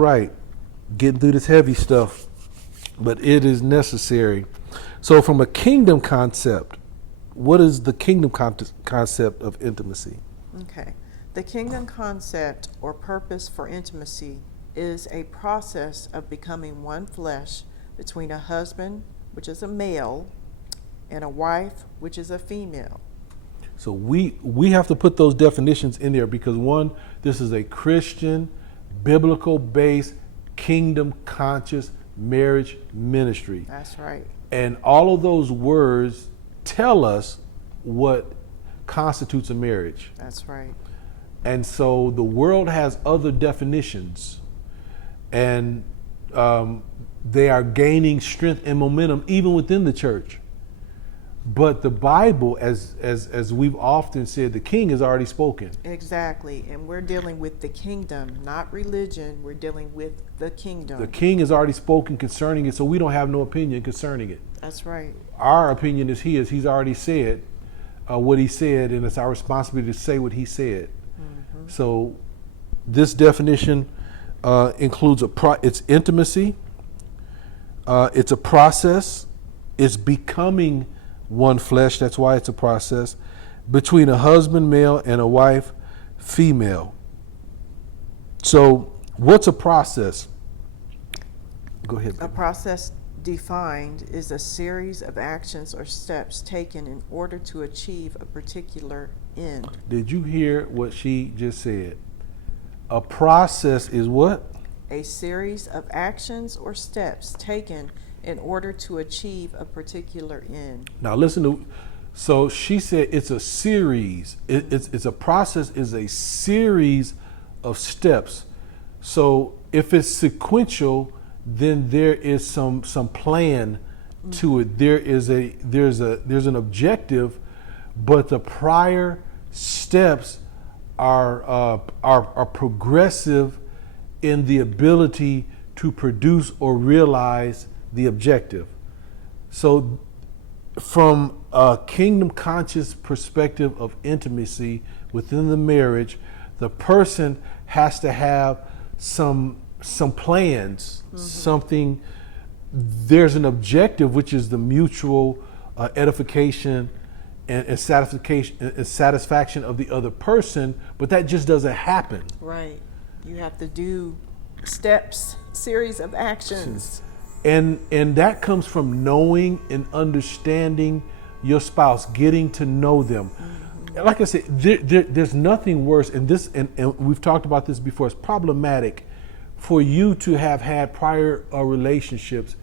right. Getting through this heavy stuff, but it is necessary. So from a kingdom concept, what is the kingdom concept of intimacy? Okay. The kingdom concept or purpose for intimacy is a process of becoming one flesh between a husband, which is a male, and a wife, which is a female. So we have to put those definitions in there because one, this is a Christian, biblical-based, kingdom-conscious marriage ministry. That's right. And all of those words tell us what constitutes a marriage. That's right. And so the world has other definitions, and they are gaining strength and momentum even within the church. But the Bible, as we've often said, the king has already spoken. Exactly. And we're dealing with the kingdom, not religion. We're dealing with the kingdom. The king has already spoken concerning it, so we don't have no opinion concerning it. That's right. Our opinion is his. He's already said what he said, and it's our responsibility to say what he said. Mm-hmm. So this definition includes it's intimacy, it's a process, it's becoming one flesh, that's why it's a process, between a husband, male, and a wife, female. So what's a process? Go ahead. A process defined is a series of actions or steps taken in order to achieve a particular end. Did you hear what she just said? A process is what? A series of actions or steps taken in order to achieve a particular end. Now listen to, so she said it's a series. It's a process, is a series of steps. So if it's sequential, then there is some plan to it. There's an objective, but the prior steps are progressive in the ability to produce or realize the objective. So from a kingdom conscious perspective of intimacy within the marriage, the person has to have some plans, something, there's an objective, which is the mutual edification and satisfaction of the other person, but that just doesn't happen. Right. You have to do steps, series of actions. And that comes from knowing and understanding your spouse, getting to know them. Mm-hmm. Like I said, there's nothing worse, and we've talked about this before, it's problematic for you to have had prior relationships,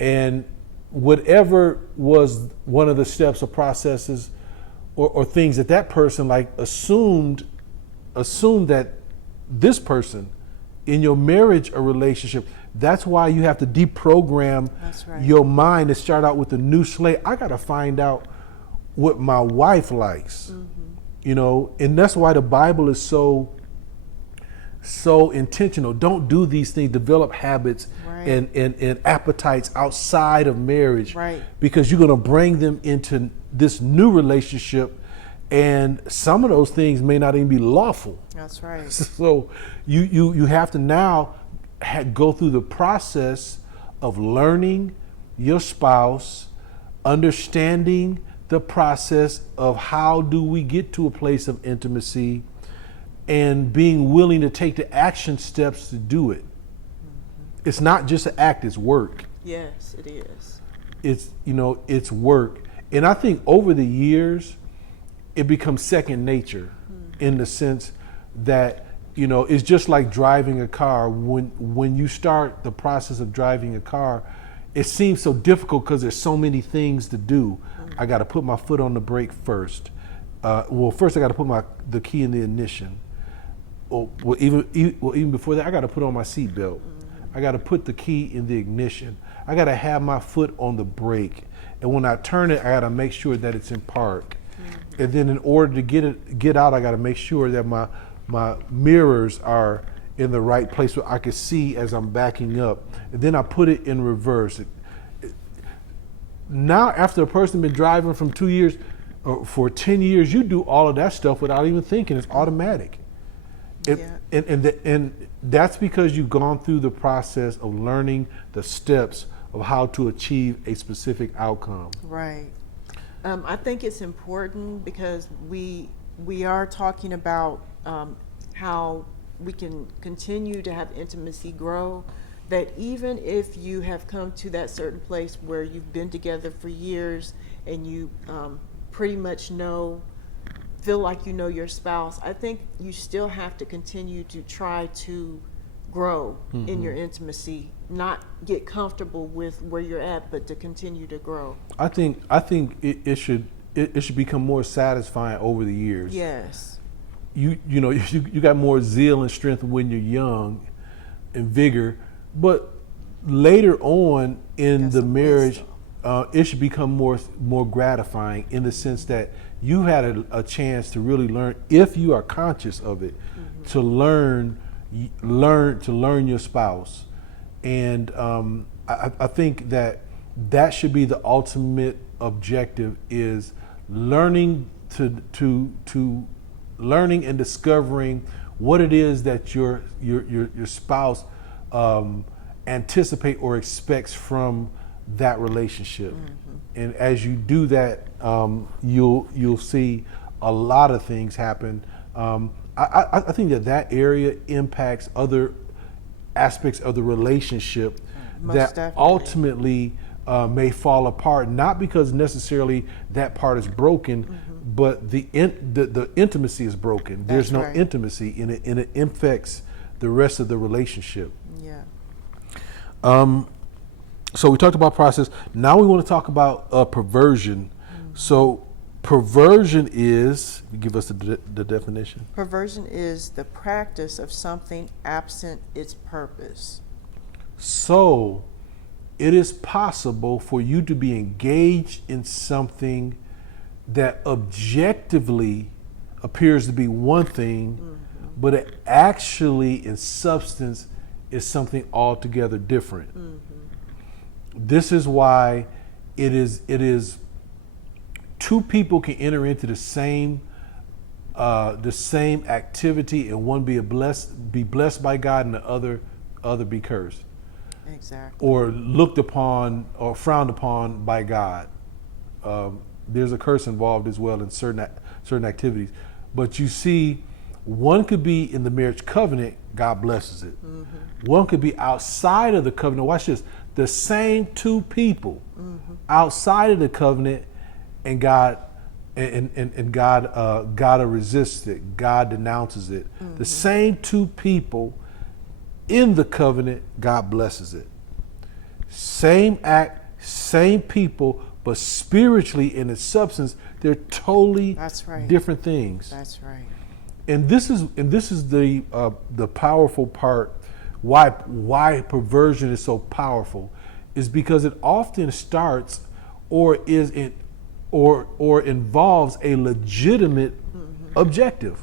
and whatever was one of the steps or processes or things that person like assumed that this person in your marriage or relationship. That's why you have to deprogram your mind and start out with a new slate. I got to find out what my wife likes, and that's why the Bible is so intentional. Don't do these things. Develop habits and appetites outside of marriage, because you're going to bring them into this new relationship, and some of those things may not even be lawful. That's right. So you have to now go through the process of learning your spouse, understanding the process of how do we get to a place of intimacy, and being willing to take the action steps to do it. Mm-hmm. It's not just an act, it's work. Yes, it is. It's work. And I think over the years, it becomes second nature, in the sense that, it's just like driving a car. When you start the process of driving a car, it seems so difficult because there's so many things to do. I got to put my foot on the brake first. First I got to put the key in the ignition. Even before that, I got to put on my seatbelt. I got to put the key in the ignition. I got to have my foot on the brake, and when I turn it, I got to make sure that it's in park. And then in order to get out, I got to make sure that my mirrors are in the right place where I can see as I'm backing up. And then I put it in reverse. Now, after a person been driving from 2 years or for 10 years, you do all of that stuff without even thinking. It's automatic. And, Yeah. and that's because you've gone through the process of learning the steps of how to achieve a specific outcome. Right. I think it's important because we are talking about how we can continue to have intimacy grow. That even if you have come to that certain place where you've been together for years and you pretty much feel like you know your spouse, I think you still have to continue to try to grow in your intimacy, not get comfortable with where you're at, but to continue to grow. I think it should become more satisfying over the years. Yes. You know you got more zeal and strength when you're young and vigor, but later on in Got the some marriage, wisdom. it should become more gratifying in the sense that you had a chance to really learn, if you are conscious of it, to learn your spouse, and I think that should be the ultimate objective, is learning learning and discovering what it is that your spouse anticipate or expects from that relationship. And as you do that, you'll see a lot of things happen. I think that area impacts other aspects of the relationship Most that definitely. ultimately may fall apart, not because necessarily that part is broken, but the intimacy is broken. There's That's no right. intimacy, and it infects the rest of the relationship. Yeah. So we talked about process. Now we want to talk about perversion. So perversion is, give us the definition. Perversion is the practice of something absent its purpose. So it is possible for you to be engaged in something that objectively appears to be one thing, but it actually in substance is something altogether different. This is why it is two people can enter into the same activity, and one be blessed by God and the other be cursed, Exactly. or looked upon or frowned upon by God. There's a curse involved as well in certain activities, but you see, one could be in the marriage covenant, God blesses it. One could be outside of the covenant. Watch this: the same two people outside of the covenant, and God God resists it. God denounces it. The same two people in the covenant, God blesses it. Same act, same people, but spiritually in its substance, they're totally That's right. different things. That's right. And this is the powerful part. Why perversion is so powerful is because it often starts or involves a legitimate objective.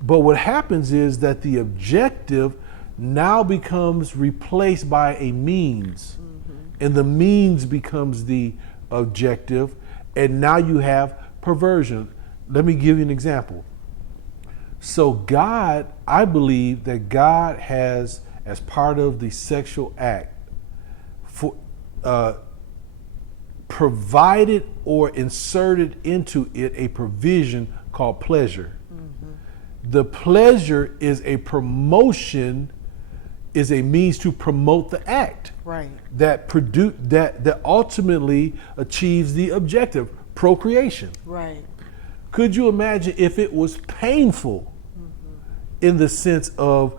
But what happens is that the objective now becomes replaced by a means, and the means becomes the objective, and now you have perversion. Let me give you an example. So God, I believe that God has, as part of the sexual act, provided or inserted into it a provision called pleasure. The pleasure is a promotion, is a means to promote the act Right. that ultimately achieves the objective, procreation. Right. Could you imagine if it was painful in the sense of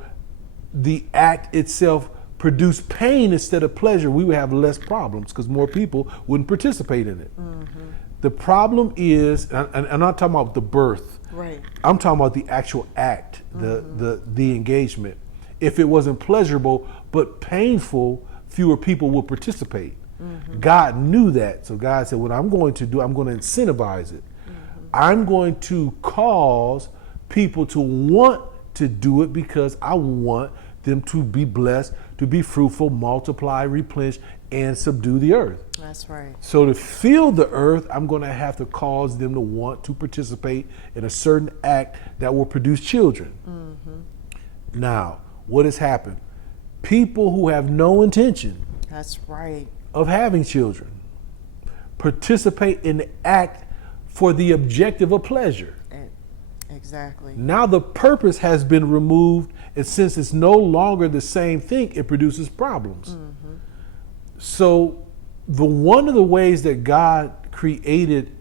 the act itself produced pain instead of pleasure? We would have less problems because more people wouldn't participate in it. The problem is, and I'm not talking about the birth. Right. I'm talking about the actual act, the engagement. If it wasn't pleasurable but painful, fewer people would participate. God knew that, so God said, what I'm going to do, I'm going to incentivize it. I'm going to cause people to want to do it because I want them to be blessed, to be fruitful, multiply, replenish, and subdue the earth. That's right. So to fill the earth, I'm going to have to cause them to want to participate in a certain act that will produce children. Now, what has happened? People who have no intention That's right. of having children participate in the act for the objective of pleasure. Exactly. Now the purpose has been removed, and since it's no longer the same thing, it produces problems. So one of the ways that God created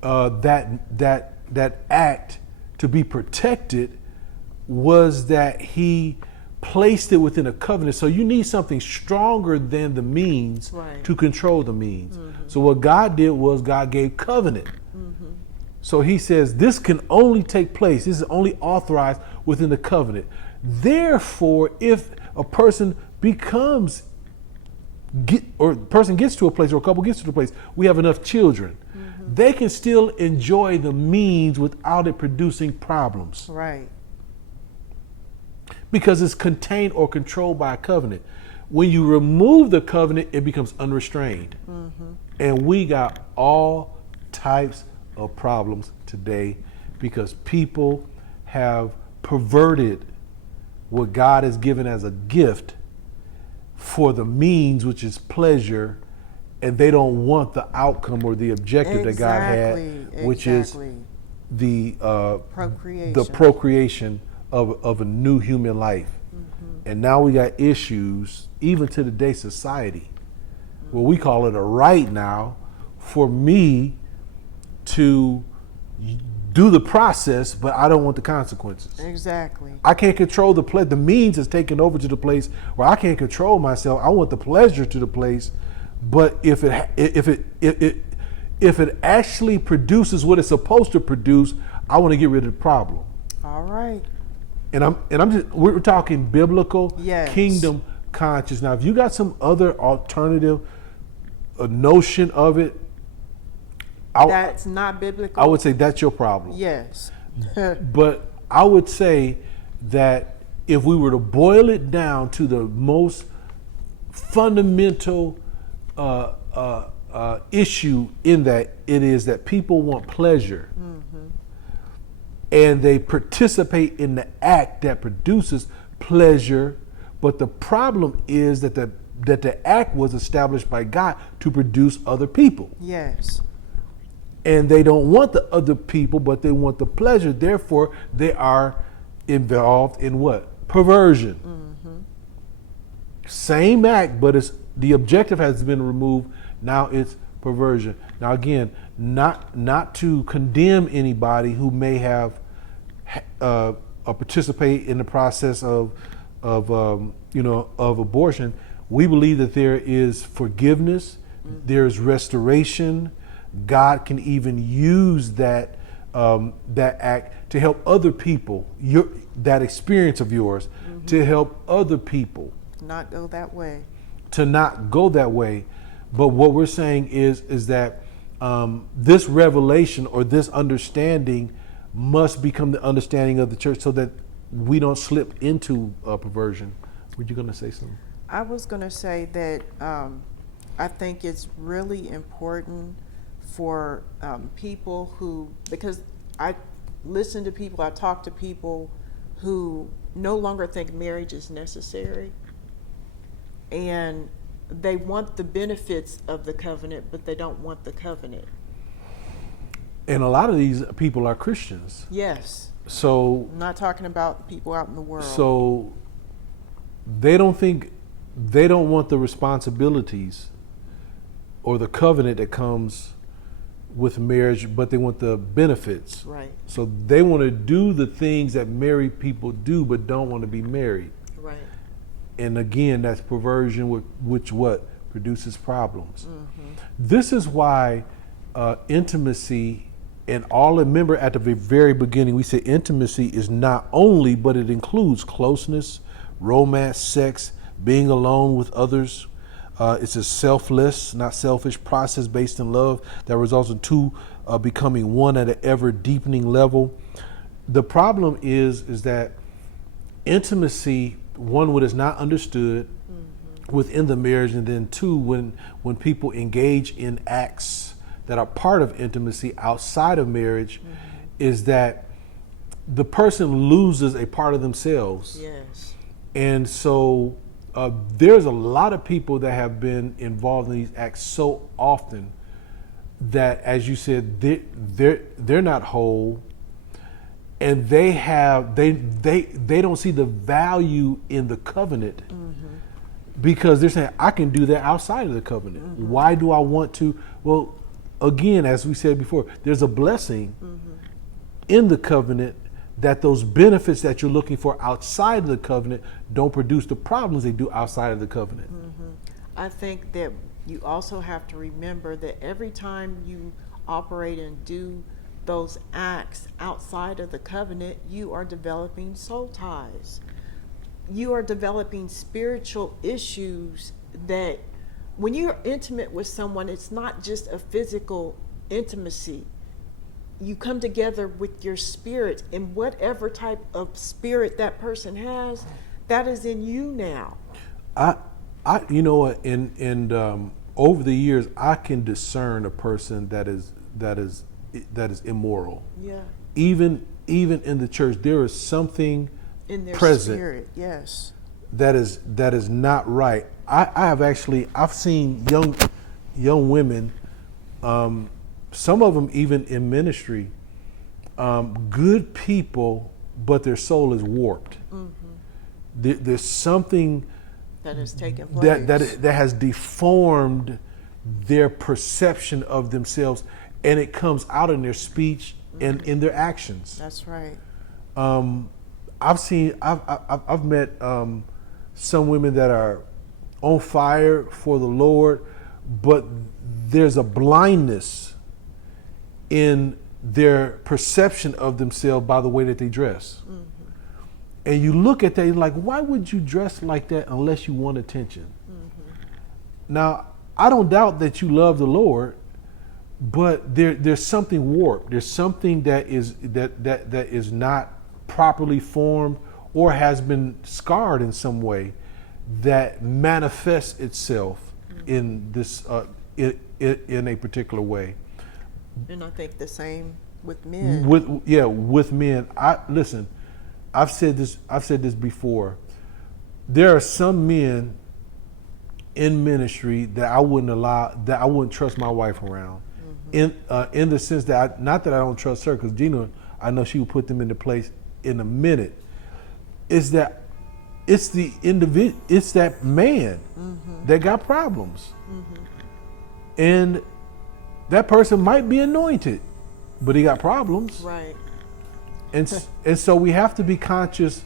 that act to be protected was that He placed it within a covenant. So you need something stronger than the means Right. to control the means. So what God did was God gave covenant. So He says this can only take place, this is only authorized within the covenant. Therefore, if a person gets to a place, or a couple gets to a place, we have enough children, they can still enjoy the means without it producing problems. Right. Because it's contained or controlled by a covenant. When you remove the covenant, it becomes unrestrained. And we got all types of problems today because people have perverted what God has given as a gift for the means, which is pleasure, and they don't want the outcome or the objective that God had, which is the procreation of a new human life. And now we got issues, even to today's society, where we call it a right now for me to do the process, but I don't want the consequences. Exactly. I can't control the means is taken over to the place where I can't control myself. I want the pleasure to the place, but if it actually produces what it's supposed to produce, I want to get rid of the problem. All right. And we're talking biblical, Yes. kingdom conscious. Now, if you got some other alternative notion of it, That's not biblical. I would say that's your problem. Yes. But I would say that if we were to boil it down to the most fundamental issue in that, it is that people want pleasure. And they participate in the act that produces pleasure, but the problem is that the act was established by God to produce other people. Yes. And they don't want the other people, but they want the pleasure. Therefore, they are involved in what? Perversion. Same act, but the objective has been removed. Now it's perversion. Now again, not to condemn anybody who may have participate in the process of abortion. We believe that there is forgiveness, there is restoration. God can even use that act to help other people. That experience of yours to help other people Not go that way. to not go that way. But what we're saying is that this revelation or this understanding must become the understanding of the church, so that we don't slip into perversion. Were you going to say something? I was going to say that I think it's really important for people who, because I listen to people, I talk to people who no longer think marriage is necessary, and they want the benefits of the covenant, but they don't want the covenant. And a lot of these people are Christians. Yes. So I'm not talking about people out in the world. So they don't want the responsibilities or the covenant that comes with marriage, but they want the benefits. Right. So they want to do the things that married people do, but don't want to be married. Right. And again, that's perversion, which what produces problems. This is why intimacy, and remember at the very beginning, we said intimacy is not only, but it includes closeness, romance, sex, being alone with others. It's a selfless, not selfish process based in love that results in two becoming one at an ever deepening level. The problem is that intimacy, one, what is not understood, within the marriage, and then two, when people engage in acts that are part of intimacy outside of marriage, is that the person loses a part of themselves. Yes. And so there's a lot of people that have been involved in these acts so often that, as you said, they're not whole, and they don't see the value in the covenant, because they're saying, I can do that outside of the covenant. Why do I want to? Well, again, as we said before, there's a blessing in the covenant, that those benefits that you're looking for outside of the covenant don't produce the problems they do outside of the covenant. I think that you also have to remember that every time you operate and do those acts outside of the covenant, you are developing soul ties. You are developing spiritual issues that when you're intimate with someone, it's not just a physical intimacy. You come together with your spirit, and whatever type of spirit that person has, that is in you now. You know what? And over the years, I can discern a person that is immoral. Yeah. Even in the church, there is something In their present spirit, yes. that is not right. I've seen young women, some of them even in ministry, good people, but their soul is warped. There's something That has taken place. that has deformed their perception of themselves, and it comes out in their speech and in their actions. That's right. I've met some women that are on fire for the Lord, but there's a blindness in their perception of themselves by the way that they dress. And you look at that, you're like, why would you dress like that unless you want attention? Now, I don't doubt that you love the Lord, but there's something warped. There's something that is not properly formed or has been scarred in some way that manifests itself in this in a particular way. And I think the same with men. With men. I've said this before. There are some men in ministry that I wouldn't trust my wife around. In the sense that not that I don't trust her, because Gena, I know she would put them into place in a minute. Is that it's the individual, it's that man that got problems, and that person might be anointed, but he got problems. Right. And so we have to be conscious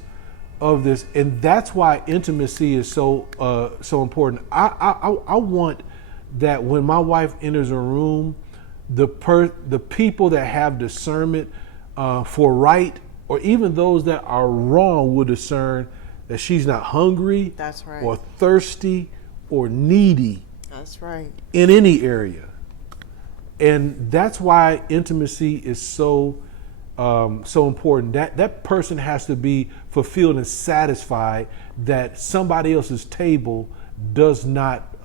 of this, and that's why intimacy is so important. I want that when my wife enters a room, the people that have discernment for right, or even those that are wrong, will discern that she's not hungry, That's right. or thirsty, or needy That's right. in any area. And that's why intimacy is so important. That person has to be fulfilled and satisfied that somebody else's table does not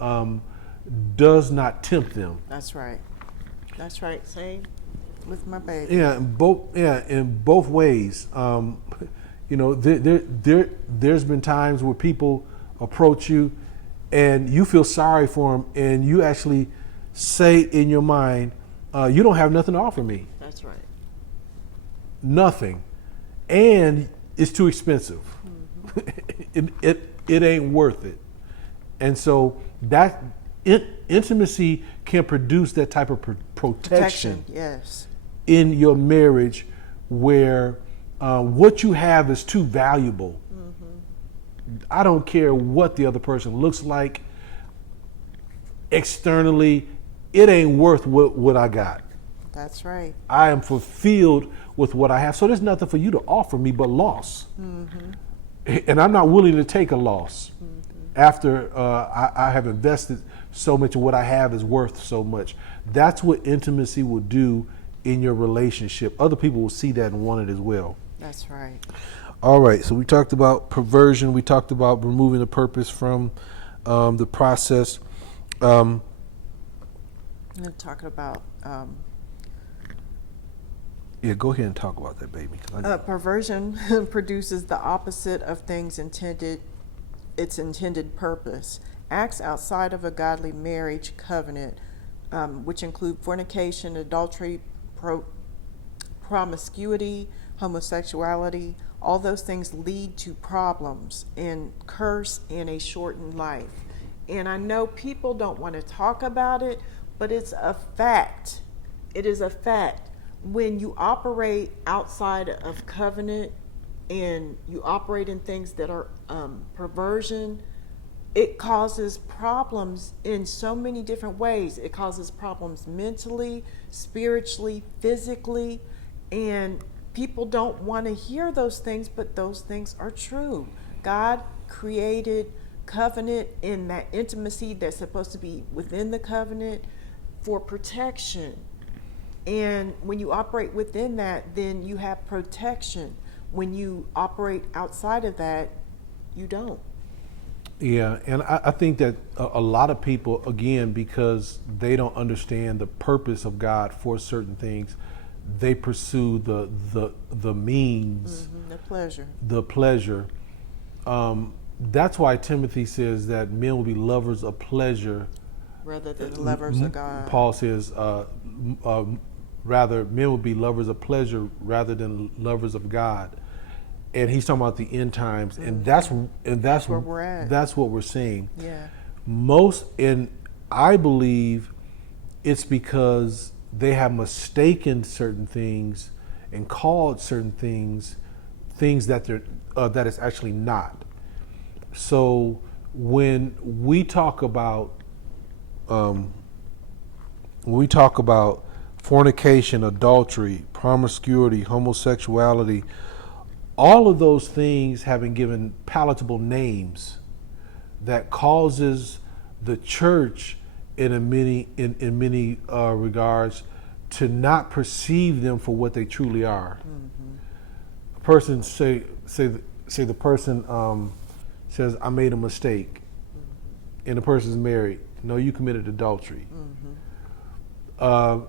tempt them. That's right. That's right. Same with my baby. Yeah, in both ways. There's been times where people approach you, and you feel sorry for them, and you actually say in your mind, "You don't have nothing to offer me." That's right. Nothing, and it's too expensive. It ain't worth it. And so that intimacy can produce that type of protection Yes. in your marriage, where what you have is too valuable. I don't care what the other person looks like externally, it ain't worth what I got. That's right. I am fulfilled with what I have. So there's nothing for you to offer me but loss. And I'm not willing to take a loss after I have invested so much, and what I have is worth so much. That's what intimacy will do in your relationship. Other people will see that and want it as well. That's right. All right, so we talked about perversion. We talked about removing the purpose from the process. And talking about Yeah, go ahead and talk about that, baby. 'Cause perversion produces the opposite of things intended, its intended purpose. Acts outside of a godly marriage covenant, which include fornication, adultery, promiscuity, homosexuality, all those things lead to problems and curse and a shortened life. And I know people don't want to talk about it, but it's a fact. It is a fact. When you operate outside of covenant and you operate in things that are perversion, it causes problems in so many different ways. It causes problems mentally, spiritually, physically, and people don't want to hear those things, but those things are true. God created covenant and that intimacy that's supposed to be within the covenant for protection. And when you operate within that, then you have protection. When you operate outside of that, you don't. Yeah, and I think that a lot of people, again, because they don't understand the purpose of God for certain things, they pursue the means, the pleasure. That's why Timothy says that men will be lovers of pleasure rather than lovers of God. Paul says, rather, men will be lovers of pleasure rather than lovers of God. And he's talking about the end times, and that's where we're at. That's what we're seeing. Yeah. And I believe it's because they have mistaken certain things and called certain things that they're that it's actually not. So when we talk about fornication, adultery, promiscuity, homosexuality, all of those things have been given palatable names that causes the church in many regards to not perceive them for what they truly are. Mm-hmm. A person say the person says, I made a mistake, mm-hmm. and the person's married. No, you committed adultery. Mm-hmm.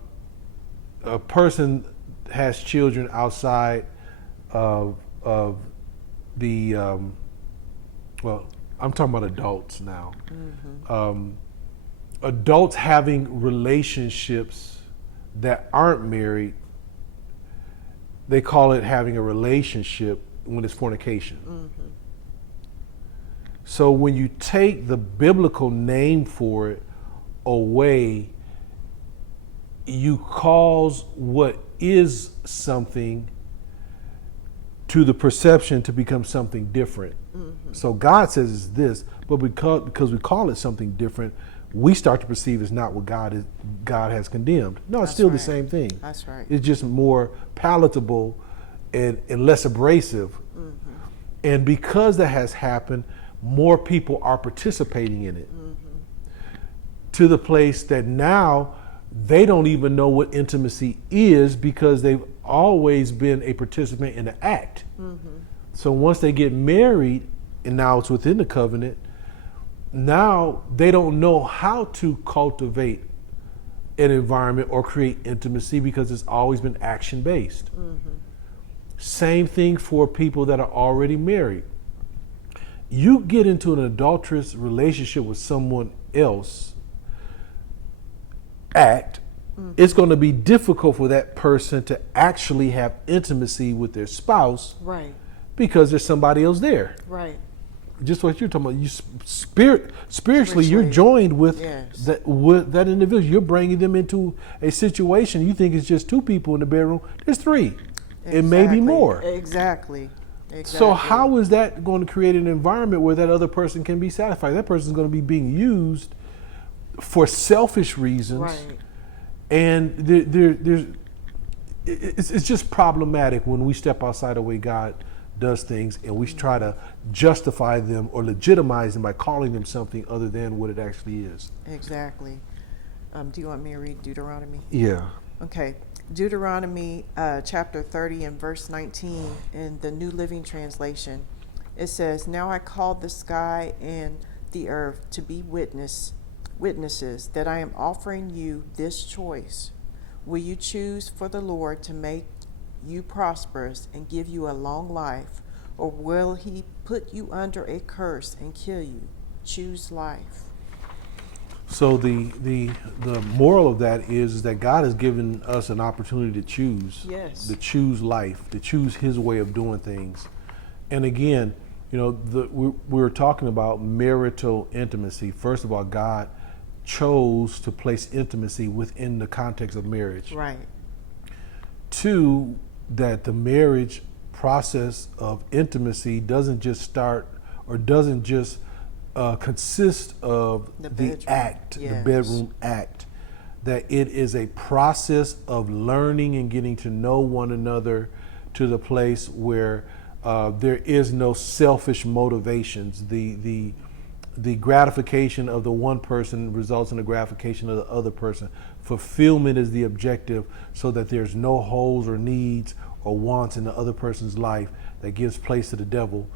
A person has children outside of the well, I'm talking about adults now. Mm-hmm. Adults having relationships that aren't married, they call it having a relationship when it's fornication. Mm-hmm. So when you take the biblical name for it away, you cause what is something to the perception to become something different. Mm-hmm. So God says it's this, but because we call it something different, we start to perceive it's not what God has condemned. No, it's still the same thing. That's right. It's just more palatable and less abrasive. Mm-hmm. And because that has happened, more people are participating in it. Mm-hmm. To the place that now they don't even know what intimacy is because they've always been a participant in the act. Mm-hmm. So once they get married, and now it's within the covenant, now they don't know how to cultivate an environment or create intimacy because it's always been action-based. Mm-hmm. Same thing for people that are already married. You get into an adulterous relationship with someone else, mm-hmm. It's going to be difficult for that person to actually have intimacy with their spouse, right? Because there's somebody else there, right? Just what you're talking about. You spiritually, you're joined with that individual. You're bringing them into a situation. You think it's just two people in the bedroom. There's three. Exactly. It may be more. Exactly. So how is that going to create an environment where that other person can be satisfied? That person is going to be being used for selfish reasons, right? And it's just problematic when we step outside the way God does things and we try to justify them or legitimize them by calling them something other than what it actually is. Exactly. Do you want me to read Deuteronomy? Yeah. Okay. Deuteronomy chapter 30 and verse 19 in the New Living Translation. It says, "Now I call the sky and the earth to be witnesses that I am offering you this choice. Will you choose for the Lord to make you prosperous and give you a long life, or will he put you under a curse and kill you? Choose life. So the moral of that is that God has given us an opportunity to choose. Yes. To choose life, to choose his way of doing things. And again, you know, we're talking about marital intimacy. First of all, God chose to place intimacy within the context of marriage. Right. Two, that the marriage process of intimacy doesn't just start or doesn't just consist of the act, Yes. the bedroom act, that it is a process of learning and getting to know one another to the place where there is no selfish motivations. The gratification of the one person results in the gratification of the other person. Fulfillment is the objective, so that there's no holes or needs or wants in the other person's life that gives place to the devil.